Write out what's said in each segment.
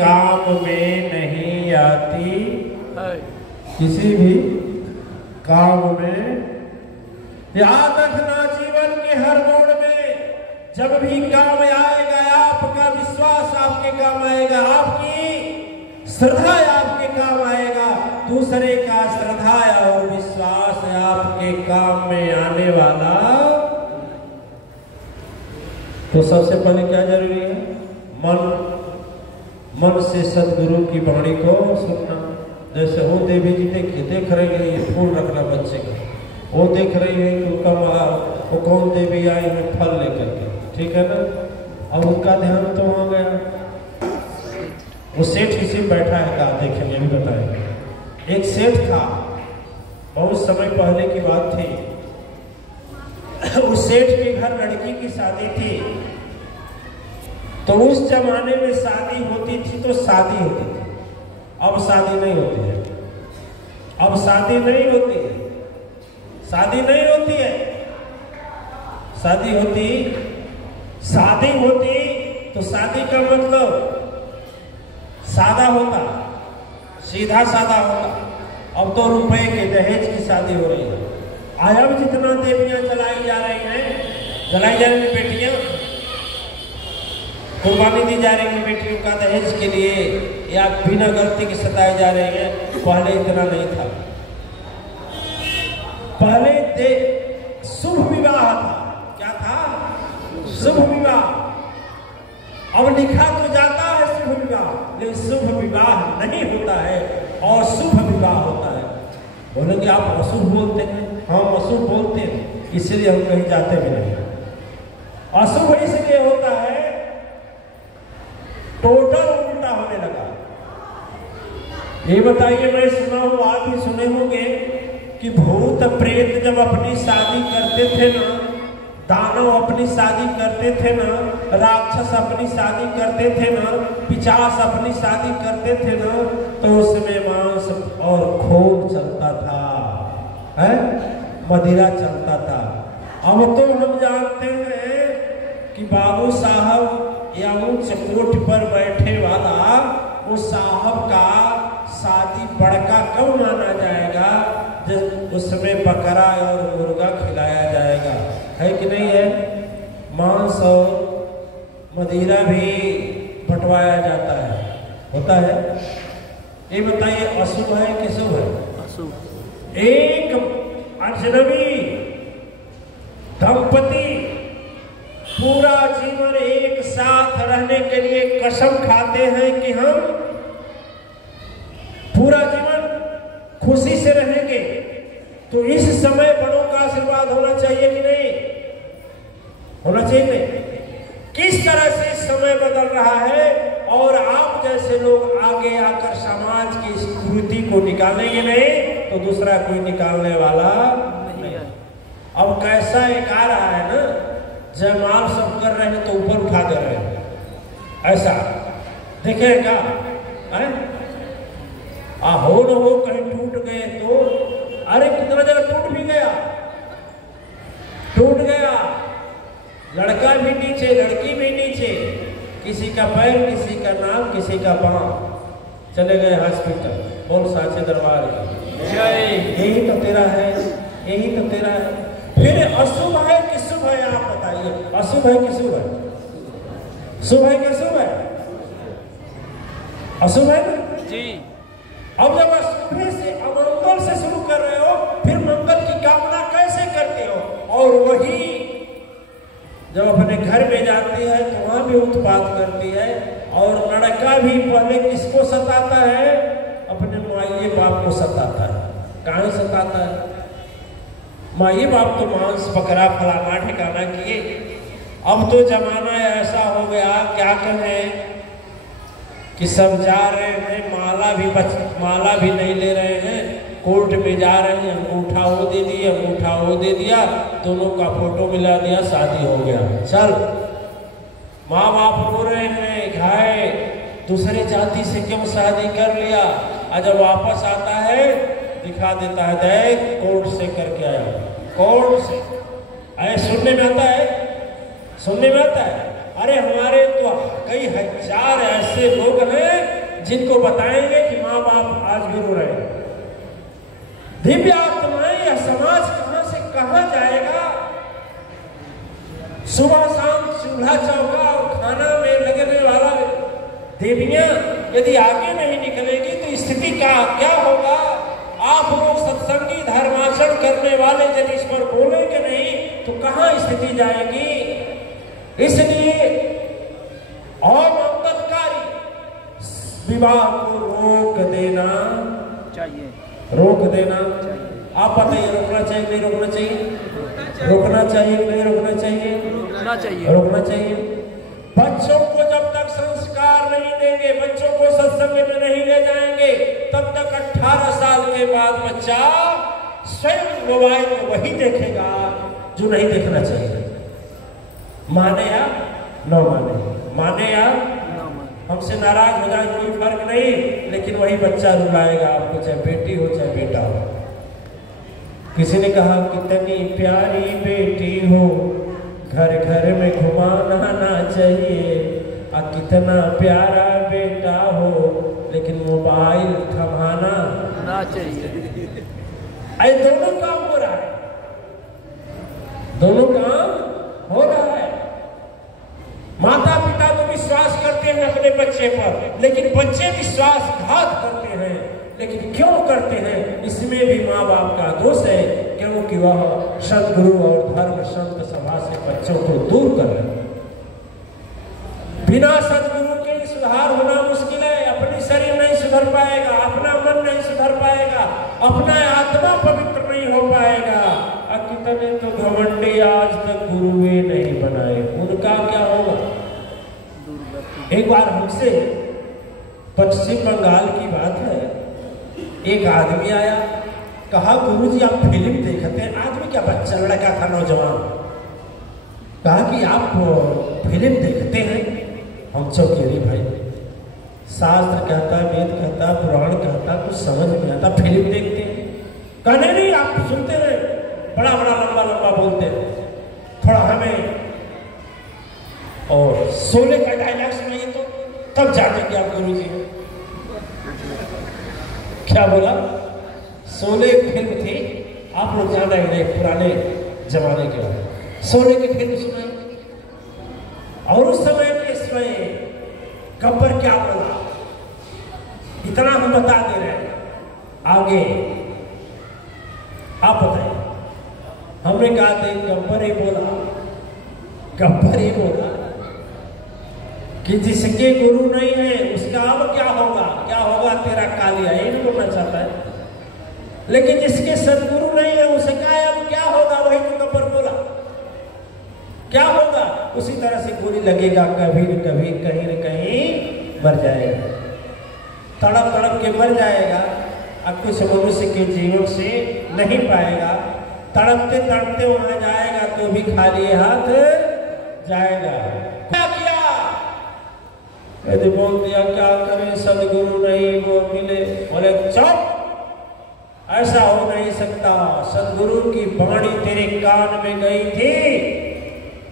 काम में नहीं आती, किसी भी काम में। याद रखना जीवन के हर मोड़ में जब भी काम आएगा, आपका विश्वास आपके काम आएगा, आपकी श्रद्धा आपके काम आएगा, दूसरे का श्रद्धा और विश्वास आपके काम में आने वाला। तो सबसे पहले क्या जरूरी है? मन से सदगुरु की वाणी को सुनना। जैसे वो देवी जी देख रहे हैं ये फूल रखना बच्चे का, वो देख रही है कि उनका वो कौन देवी आई है फल लेकर के, ठीक है ना। अब उनका ध्यान तो हो गया। वो सेठ किसी बैठा है का देखेंगे, अभी बताएंगे। एक सेठ था, बहुत समय पहले की बात थी। उस सेठ के घर लड़की की शादी थी। तो उस जमाने में शादी होती थी तो शादी होती थी, अब शादी नहीं होती है। अब शादी नहीं होती है, शादी नहीं होती है। शादी होती तो शादी का मतलब सादा होता, सीधा सादा होता। अब तो रुपए के दहेज की शादी हो रही है। अब जितना देवियां जलाई जा रही बेटियां, कुर्बानी दी जा रही है बेटियों का दहेज के लिए, या बिना गलती के सताए जा रहे हैं। पहले इतना नहीं था। पहले शुभ विवाह था। क्या था? शुभ विवाह। अब लिखा तो जाता है शुभ विवाह, लेकिन शुभ विवाह नहीं होता है और शुभ विवाह होता है। बोलेंगे आप अशुभ बोलते हैं। हम अशुभ बोलते हैं, इसलिए हम कहीं जाते भी नहीं। अशुभ इसलिए होता है, टोटल उल्टा होने लगा। ये बताइए, मैं सुना हूं, आप भी सुने होंगे कि भूत प्रेत जब अपनी शादी करते थे ना, दानव अपनी शादी करते थे ना, राक्षस अपनी शादी करते थे ना, पिशाच अपनी शादी करते थे ना, तो उसमें मांस और खून चलता था, है मदिरा चलता था। अब तो हम जानते हैं कि बाबू साहब या उच्च कोट पर बैठे वाला वो साहब का शादी बड़का कब माना जाएगा? जब उसमें बकरा और मुर्गा खिलाया जाएगा, है कि नहीं है? मांस और मदिरा भी बंटवाया जाता है, होता है। ये बताइए अशुभ है कि शुभ है? अशुभ। एक अजनबी दंपति पूरा जीवन एक साथ रहने के लिए कसम खाते हैं कि हम पूरा जीवन खुशी से रहेंगे, तो इस समय बड़ों का आशीर्वाद होना चाहिए कि नहीं? होना चाहिए नहीं? किस तरह से समय बदल रहा है और आप जैसे लोग आगे आकर समाज की इस कुरीति को निकालेंगे नहीं तो दूसरा कोई निकालने वाला नहीं है। अब कैसा एक आ रहा है ना, जयमाल सब कर रहे हैं तो ऊपर उठा दे रहे हैं, ऐसा देखे क्या? हो न हो कहीं टूट गए तो, अरे कितना जगह टूट भी गया, टूट गया। लड़का भी नीचे, लड़की भी नीचे, किसी का पैर, किसी का नाम, किसी का पांव। चले गए हॉस्पिटल, बोल साचे दरबार यही तो तेरा है, यही तो तेरा है। फिर अशुभ है कि शुभ है? आप बताइए, अशुभ है कि शुभ है? शुभ है कि शुभ है? अशुभ है ना जी। अब जब अशुभ से अमंगल से शुरू कर रहे हो, फिर मंगल की कामना कैसे करते हो? और वही जब अपने घर में जाती है तो वहां भी उत्पात करती है। और लड़का भी पहले किसको सताता है? अपने माई बाप को सताता है। कहाँ सताता है? माई बाप तो मांस बकरा फलाना ठिकाना किए। अब तो जमाना ऐसा हो गया, क्या कहें, कि सब जा रहे हैं, माला भी नहीं ले रहे हैं, कोर्ट में जा रहे हैं, अंगूठा वो दे दिया, अंगूठा वो दे दिया, दोनों का फोटो मिला दिया, शादी हो गया। चल, माँ बाप रो रहे हैं, घाय दूसरे जाति से क्यों शादी कर लिया? और जब वापस आता है दिखा देता है, देख कोर्ट से करके आया, कोर्ट से। अरे सुनने में आता है, सुनने में आता है। अरे हमारे तो कई हजार ऐसे लोग हैं जिनको बताएंगे कि माँ बाप आज भी रो रहे हैं। दिव्य आत्माएं या समाज कहां से कहां जाएगा? सुबह शाम चूल्हा चौका और खाना में लगने वाला देवियां यदि आगे नहीं निकलेगी तो स्थिति का क्या होगा? आप लोग सत्संगी धर्माचरण करने वाले यदि इस पर बोलेंगे नहीं तो कहां स्थिति जाएगी? इसलिए अमंगलकारी विवाह को रोक देना चाहिए। रोक देना आप बताइए, रोकना चाहिए नहीं रोकना चाहिए? रोकना चाहिए नहीं रोकना चाहिए? रोकना चाहिए। रोकना चाहिए। बच्चों को जब तक संस्कार नहीं देंगे, बच्चों को सत्संग में नहीं ले जाएंगे, तब तक 18 साल के बाद बच्चा स्वयं मोबाइल में वही देखेगा जो नहीं देखना चाहिए। माने या न माने, माने या हमसे नाराज हो जाए कोई फर्क नहीं, लेकिन वही बच्चा रुलाएगा आपको, चाहे बेटी हो चाहे बेटा हो। किसी ने कहा कितनी प्यारी बेटी हो, घर घर में घुमाना ना चाहिए, और कितना प्यारा बेटा हो लेकिन मोबाइल थमाना ना चाहिए। ऐ दोनों काम हो रहा है, दोनों काम हो रहा है। माता पिता तो विश्वास करते हैं अपने बच्चे पर, लेकिन बच्चे विश्वासघात करते हैं। लेकिन क्यों करते हैं? इसमें भी माँ बाप का दोष है, क्योंकि वह सदगुरु और धर्म संत सभा से बच्चों को दूर कर रहे हैं। बिना सदगुरु के सुधार होना मुश्किल है। अपनी शरीर नहीं सुधर पाएगा, अपना मन नहीं सुधर पाएगा, अपना आत्मा पवित्र नहीं हो पाएगा। और कितने तो घमंडी आज तक गुरुए नहीं बनाए, उनका क्या होगा? एक बार हमसे पश्चिम बंगाल की बात है, एक आदमी आया, कहा गुरुजी आप फिल्म देखते हैं? आदमी क्या बच्चा लड़का था, नौजवान। कहा कि आप फिल्म देखते हैं? हम चौकेरी भाई, शास्त्र कहता, वेद कहता, पुराण कहता, कुछ समझ नहीं आता, फिल्म देखते हैं। कहने नहीं आप सुनते हैं, बड़ा बड़ा लंबा लंबा बोलते हैं, थोड़ा हमें और शोले का डायलॉग सुनाइए तो तब जाने कि आप गुरु जी क्या बोला। शोले फिल्म थी, आप लोग जाना ही नहीं, पुराने जमाने के बाद शोले की फिल्म सुनाई। और उस समय के समय गब्बर क्या बोला, इतना हम बता दे रहे हैं, आगे आप बताइए। हमने कहा था गब्बर ही बोला, गब्बर ही बोला कि जिसके गुरु नहीं है उसका अब क्या होगा? क्या होगा तेरा कालिया, यही नहीं बोलना चाहता है। लेकिन जिसके सदगुरु नहीं है उसका अब क्या होगा? वही तो गब्बर बोला, क्या होगा? उसी तरह से गोली लगेगा, कभी न कभी कहीं न कहीं मर जाएगा, तड़प तड़प के मर जाएगा। अब कुछ मनुष्य के जीवन से नहीं पाएगा, तड़पते तड़पते वहां जाएगा तो भी खाली हाथ जाएगा। क्या किया? यदि बोल दिया क्या करें, सदगुरु नहीं वो मिले, बोले चुप, ऐसा हो नहीं सकता। सदगुरु की वाणी तेरे कान में गई थी,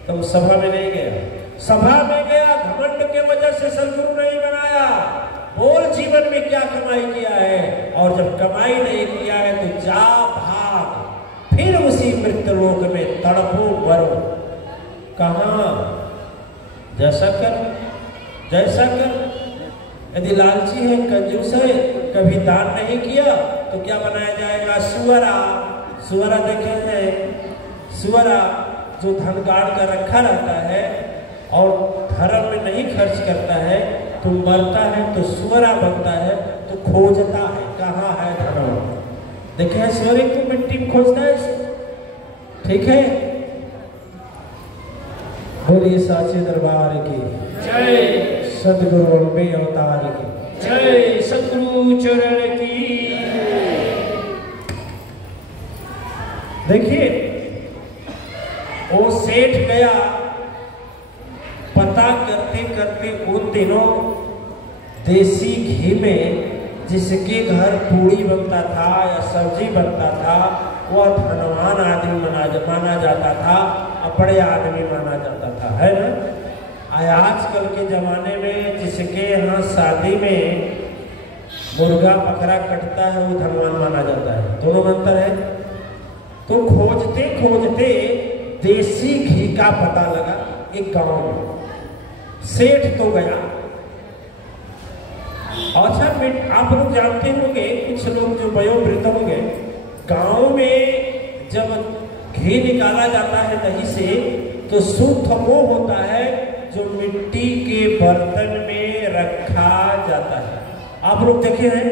तुम सभा में नहीं गया। सभा में गया, घमंड के वजह से सदगुरु नहीं बनाया। बोल जीवन में क्या कमाई किया है, और जब कमाई नहीं किया है तो जा भाग, फिर उसी मृत्युलोक में तड़पो मरो। कहां? जैसा कर जैसा कर। यदि लालची है, कंजूस है, कभी दान नहीं किया तो क्या बनाया जाएगा? सुअरा। सुअरा देखे हैं, सुअरा जो धन गाड़ कर रखा रहता है और धर्म में नहीं खर्च करता है तो मरता है तो सुअरा बनता है, तो खोजता है कहाँ है धर्म। देखे सुअरे को मिट्टी में खोजता है, ठीक है। बोलिए साचे दरबार की जय, सदगुरु अम्बे अवतार की जय, सदगुरु चरण की। देखिए वो सेठ गया, पता करते करते उन दिनों देसी घी में जिसके घर पूड़ी बनता था या सब्जी बनता था वह धनवान आदमी माना जाता था, बड़े आदमी माना जाता था, है ना। आजकल के जमाने में जिसके यहाँ शादी में मुर्गा बकरा कटता है वो धनवान माना जाता है, दोनों में अंतर है। तो खोजते खोजते देसी घी का पता लगा एक गांव में। सेठ तो गया। अच्छा, आप लोग जानते होंगे, कुछ लोग जो वयोवृद्ध होंगे, गांव में जब घी निकाला जाता है दही से तो शुद्ध वो होता है जो मिट्टी के बर्तन में रखा जाता है। आप लोग देखे हैं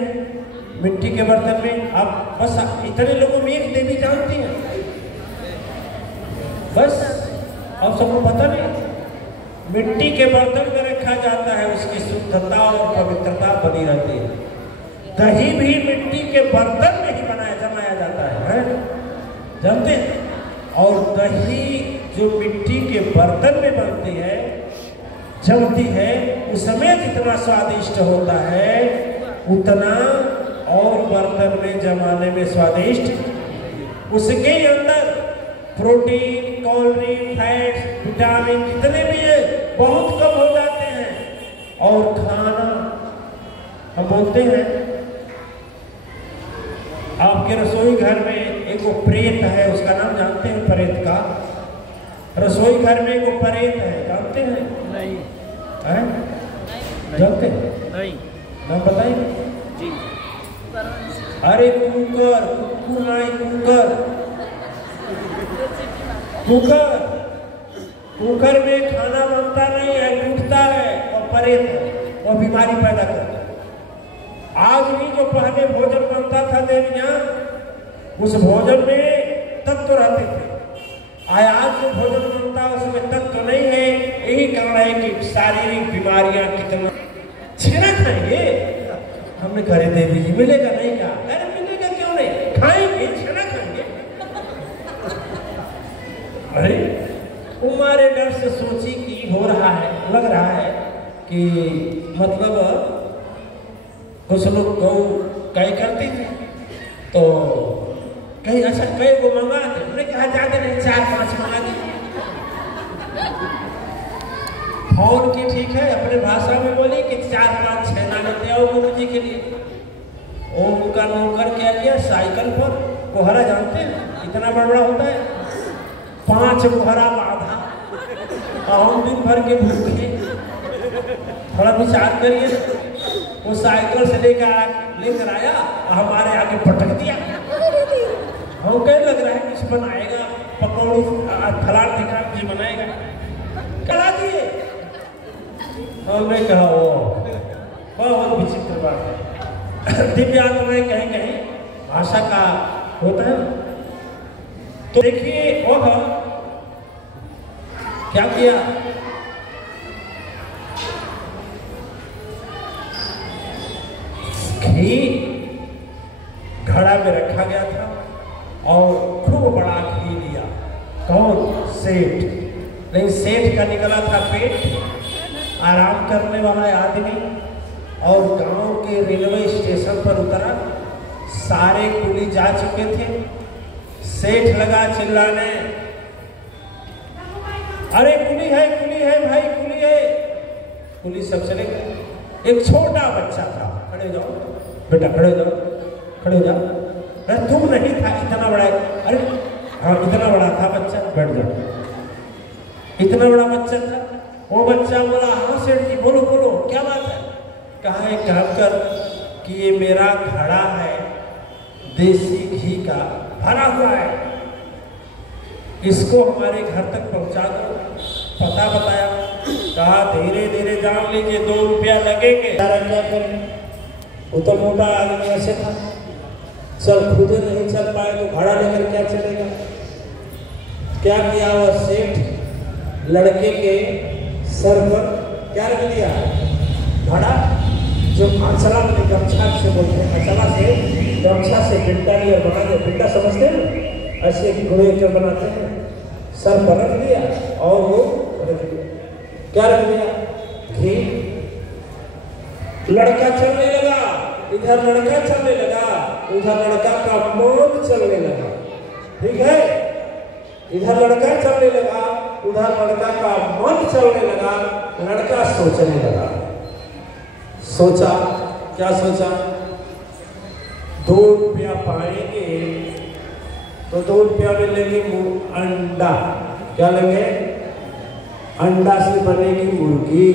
मिट्टी के बर्तन में, आप बस इतने लोगों में एक देवी जानती हैं, बस अब सबको पता नहीं। मिट्टी के बर्तन में रखा जाता है, उसकी शुद्धता और पवित्रता बनी रहती है। दही भी मिट्टी के बर्तन में ही जमाया जाता है, जानते हैं। और दही जो मिट्टी के बर्तन में बनती है, जमती है, उसमें जितना स्वादिष्ट होता है उतना और बर्तन में जमाने में स्वादिष्ट। उसके अंदर प्रोटीन, कैलोरी, फैट, विटामिन जितने भी है बहुत कम हो जाते हैं। और खाना हम बोलते हैं, आपके रसोई घर में एक वो प्रेत है, उसका नाम जानते हैं? प्रेत का रसोई घर में एक वो प्रेत है, जानते हैं? नहीं है? जानते हैं? नहीं। नाम बताइए जी। अरे कुकर, कुकर में खाना बनता नहीं है, टूटता है और प्रेत है और बीमारी पैदा करता है। आज भी जो पहले भोजन बनता था देवियां, उस भोजन में तत्व रहते थे। आज जो भोजन बनता है उसमें तत्व नहीं है। यही कारण है कि शारीरिक बीमारियां कितना। छेना खाएंगे, हमने घरे देवी जी मिलेगा नहीं क्या? अरे मिलेगा क्यों नहीं, खाएंगे, छेना खाएंगे। अरे हमारे डर से सोची कि हो रहा है, लग रहा है कि मतलब कुछ लोग गौ कई करते थे तो कहीं अच्छा कई को मंगा दे, हमने कहा जाते नहीं 4-5 मंगा दे। फोन की ठीक है, अपने भाषा में बोली कि 4-5 छेना लेते आओ गुरु जी के लिए। वो उनका नौकर क्या किया, साइकिल पर कोहरा, जानते हैं इतना बड़ा होता है, 5 कोहरा बांधा। हम दिन भर के भूखे, थोड़ा विचार करिए, वो साइकिल से लेकर आया, हमारे आगे पटक दिया। हम कहीं लग रहा है कुछ बनाएगा, पकौड़ी फलान दिखा जी बनाएगा, करा दिए। हमने कहा वो बहुत विचित्र बात है। दिव्यांग में कहीं कहीं भाषा का होता है। तो देखिए वह क्या किया, घी घड़ा में रखा गया था और खूब बड़ा घी लिया। कौन? सेठ। नहीं, सेठ का निकला था पेट, आराम करने वाला आदमी, और गांव के रेलवे स्टेशन पर उतरा। सारे कुली जा चुके थे। सेठ लगा चिल्लाने, अरे कुली है भाई, कुली है। कुली सब चले गए। एक छोटा बच्चा था, खड़े जाओ बेटा, खड़े जाओ, खड़े जाओ। अरे तुम नहीं था, इतना बड़ा, अरे हाँ इतना बड़ा था बच्चा, बैठ जाओ। इतना बड़ा बच्चा था। वो बच्चा बोला, हाँ सेठ जी बोलो बोलो क्या बात है? कहा एक काम कर कि ये मेरा घड़ा है, देसी घी का भरा हुआ है, इसको हमारे घर तक पहुंचा दो। पता बताया, कहा धीरे धीरे जान लीजिए 2 रुपया लगेंगे। क्या करें, वो तो मोटा आदमी ऐसे था, चल खुद नहीं चल पाए तो भाड़ा लेकर क्या चलेगा। क्या किया वह सेठ, लड़के के सर पर क्या रख दिया, घड़ा, जो आंचला में गमछा से बोलते हैं, आंचला से गमछा से बिंटा लिया बना दिया। बिंटा समझते हैं ना, ऐसे घोड़े जो बनाते हैं, सर पर रख दिया और वो रख दिया। क्या रख दिया, घी। लड़का चलने लगा, इधर लड़का चलने लगा, उधर लड़का का मन चलने लगा। ठीक है, इधर लड़का चलने लगा, उधर लड़का का मन चलने लगा, लड़का सोचने लगा। सोचा, क्या सोचा? 2 रुपया पाएंगे तो 2 रुपया में लेंगे अंडा। क्या लेंगे? अंडा से बनेगी मुर्गी,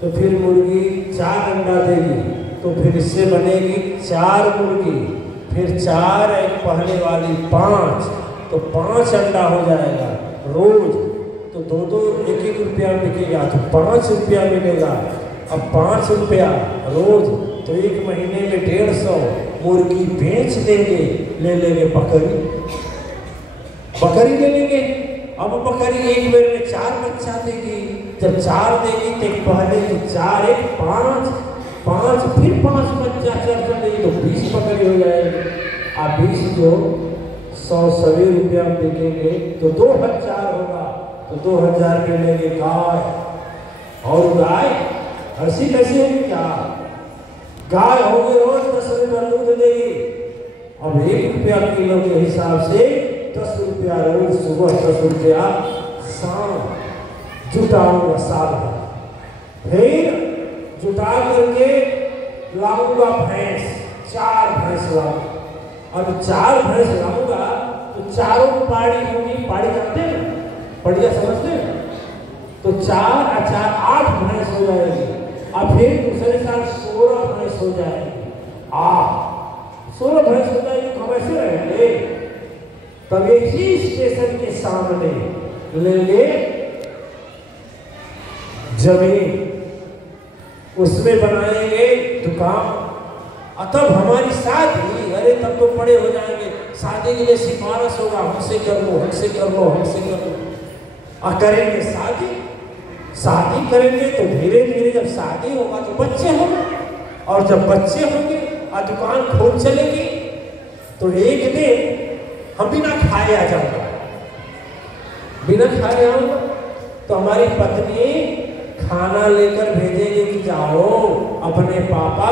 तो फिर मुर्गी 4 अंडा देगी, तो फिर इससे बनेगी 4 मुर्गी, फिर 4 एक पहले वाली 5, तो 5 अंडा हो जाएगा रोज। तो 2-2 1-1 रुपया बिकेगा, तो 5 रुपया मिलेगा। अब 5 रुपया रोज, तो 1 महीने में 150 मुर्गी बेच देंगे, ले लेंगे बकरी ले लेंगे। अब बकरी एक बेर में 4 बच्चा देगी, जब 4 देगी तो पहले तो 4 1 5 5, फिर 5 बच्चा 4 देगी तो 20 बकरी हो जाएगी। अब 20 जो 100 रुपया बिकेंगे तो 2000 होगा, तो 2000 में लेंगे गाय। और गाय ऐसी कैसी होगी? क्या गाय होगी रोज 10 रुपया दूध देगी। अब 1 रुपया किलो के हिसाब से 10 रुपया रोज सुबह, 10 रुपया शाम जुटाऊंगा साल भर। फिर जुटा करके लाऊंगा भैंस, 4 भैंस लाऊंगा। अब 4 भैंस लाऊंगा तो चारों पाड़ी होगी। पाड़ी जानते हैं? पड़िया समझते हैं? तो 4 और 4 8 भैंस हो जाएगी। अब फिर दूसरे साल 16 भैंस हो जाएगी। 16 भैंस हो जाएगी तो हम ऐसे रहेंगे। तब एक ही स्टेशन के सामने लेंगे जमीन, उसमें बनाएंगे दुकान। तब हमारी शादी, अरे तब तो बड़े हो जाएंगे, शादी के लिए सिफारिश होगा, हमसे कर लो, हमसे कर लो, हमसे कर लो। और करेंगे शादी करेंगे तो धीरे धीरे जब शादी होगा तो बच्चे होंगे, और जब बच्चे होंगे और दुकान खूब चलेगी तो एक दिन हम बिना खाए आ जाऊंगा। बिना खाए आऊंगा तो हमारी पत्नी खाना लेकर भेजेंगे कि जाओ अपने पापा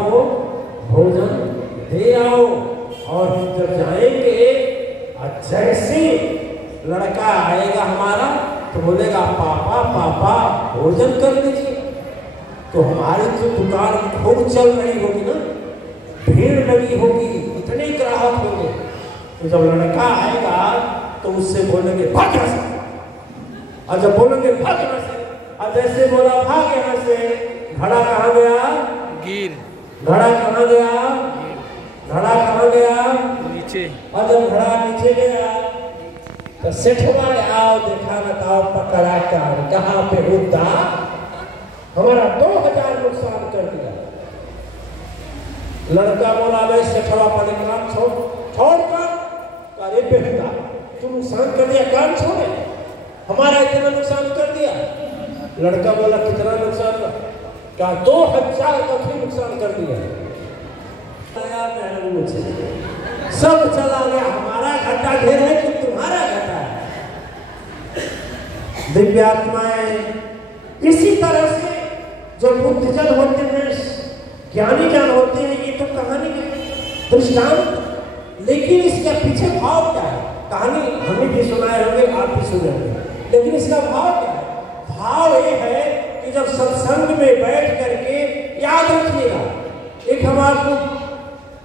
को भोजन दे आओ। और जब जाएंगे और जैसे लड़का आएगा हमारा तो बोलेगा पापा भोजन कर लीजिए। तो हमारी तो दुकान खूब चल रही होगी ना, भीड़ लगी होगी, इतने ग्राहक होंगे। तो जब लड़का आएगा तो उससे बोलेंगे भाग यहाँ से, और जब बोलेंगे भाग यहाँ से, और जैसे बोला भाग यहाँ से, घड़ा कहाँ गया? गिर। घड़ा कहाँ गया? घड़ा कहाँ गया? नीचे। और जब घड़ा नीचे गया तो सेठवा आओ देखा बताओ पकड़ा कर कहाँ पे होता, हमारा 2000 नुकसान कर दिया। लड़का बोला भाई सेठवा पहले काम छोड़ कर, अरे बेटा तू नुकसान कर दिया, काम छोड़े, हमारा इतना नुकसान कर दिया। लड़का बोला कितना नुकसान? क्या 2000 का भी नुकसान कर दिया। सब चला गया, हमारा घाटा ढेर है कि तुम्हारा घाटा है। दिव्यात्माएं इसी तरह से जो बुद्धजन होते हैं, ज्ञानी जन होते हैं, ये तो कहानी है, दृष्टांत। लेकिन इसके पीछे भाव क्या है? कहानी हमें भी सुनाए होंगे, आप भी सुने होंगे, लेकिन इसका भाव क्या है? भाव ये है कि जब सत्संग में बैठ करके याद रखिएगा, एक हम आपको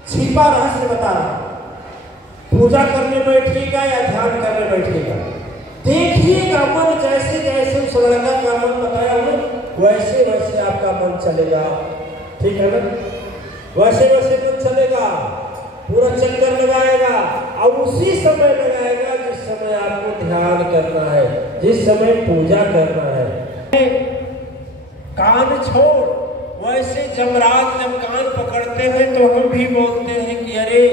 छिपा रहस्य बता रहा हूं। पूजा करने बैठिएगा या ध्यान करने बैठिएगा, देखिएगा मन जैसे जैसे उस लड़का का मन बताया हो वैसे वैसे आपका मन चलेगा। ठीक है ना? वैसे वैसे मन चलेगा, पूरा चक्कर लगाएगा, और उसी समय लगाएगा जिस समय आपको ध्यान करना है, जिस समय पूजा करना है। कान छोड़, वैसे जमराज जब कान पकड़ते हैं तो हम भी बोलते हैं कि अरे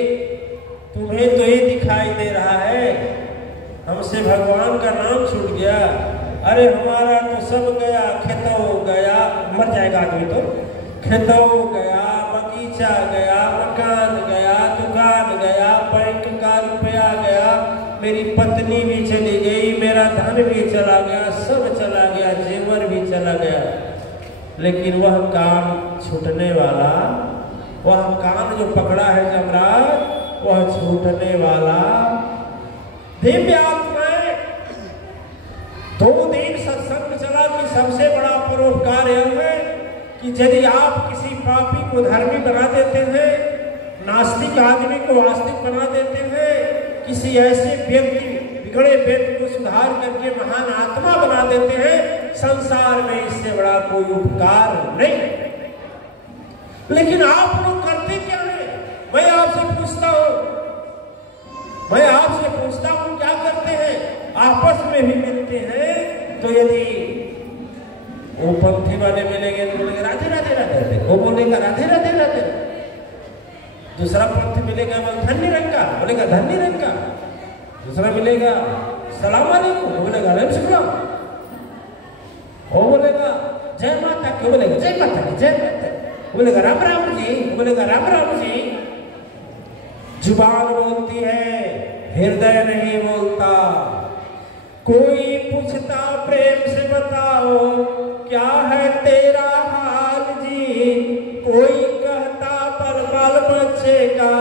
तुम्हें तो ये दिखाई दे रहा है, हमसे भगवान का नाम छूट गया, अरे हमारा तो सब गया, खेतो गया, मर जाएगा आदमी तो, खेतो गया, बगीचा गया, मकान गया, दुकान गया, बैंक का रुपया गया, मेरी पत्नी भी चली गई, मेरा धन भी चला गया, सब चला गया, जेवर भी चला गया। लेकिन वह कान छूटने वाला, वह कान जो पकड़ा है जमराज, वह छूटने वाला दिव्य आत्माएं 2 दिन सत्संग चला कि सबसे बड़ा परोपकार यह है कि यदि आप किसी पापी को धर्मी बना देते हैं, नास्तिक आदमी को आस्तिक बना देते हैं, किसी ऐसे व्यक्ति बिगड़े व्यक्ति को सुधार करके महान आत्मा बना देते हैं, संसार में इससे बड़ा कोई उपकार नहीं। लेकिन आप लोग करते क्या है? मैं आपसे पूछता हूं क्या करते हैं? आपस में भी मिलते हैं तो यदि वो पंथी वाले मिलेंगे तो बोलेंगे राधे राधे राधे, वो बोलेगा राधे राधे राधे। दूसरा पंथ मिलेगा धन्य रंग का, बोलेगा धन्य रंग का। दूसरा मिलेगा सलाम वालेकुम, वो बोलेगा अलैकुम सलाम। वो बोलेगा जय माता की, बोलेगा जय माता की, जय माता। बोलेगा राम राम जी, बोलेगा राम राम जी। जुबान बोलती है, हृदय नहीं बोलता। कोई पूछता प्रेम से बताओ क्या है तेरा हाल जी, कोई कहता पर बाल बच्चे का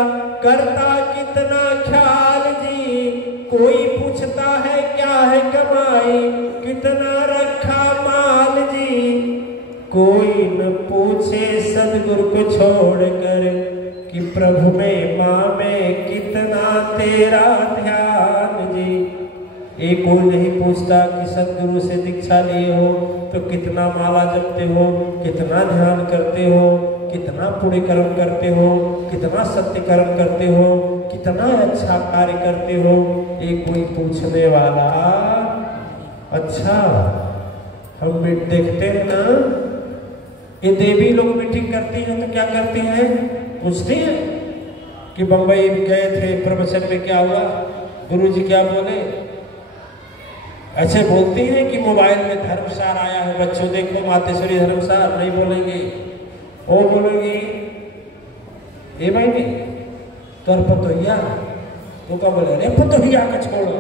करता कितना ख्याल जी, कोई पूछता है क्या है कमाई कितना रखा माल जी, कोई न पूछे सदगुरु को छोड़कर कि प्रभु में माँ में कितना तेरा ध्यान जी। एक कोई नहीं पूछता कि सदगुरु से दीक्षा लिए हो तो कितना माला जपते हो, कितना ध्यान करते हो, कितना पुण्य कर्म करते हो, कितना सत्य कर्म करते हो, कितना अच्छा कार्य करते हो। एक कोई पूछने वाला। अच्छा हम देखते हैं ना, ये देवी लोग मीटिंग करती हैं तो क्या करती हैं? पूछती हैं कि बंबई गए थे प्रवचन में क्या हुआ, गुरुजी क्या बोले? ऐसे बोलती हैं कि मोबाइल में धर्मसार आया है, बच्चों देखो मातेश्वरी धर्मसार। नहीं बोलेंगे, वो बोलेंगे ए भाई नहीं कर पतोहिया, तो क्या बोले? अरे पतोहिया का छोड़ो,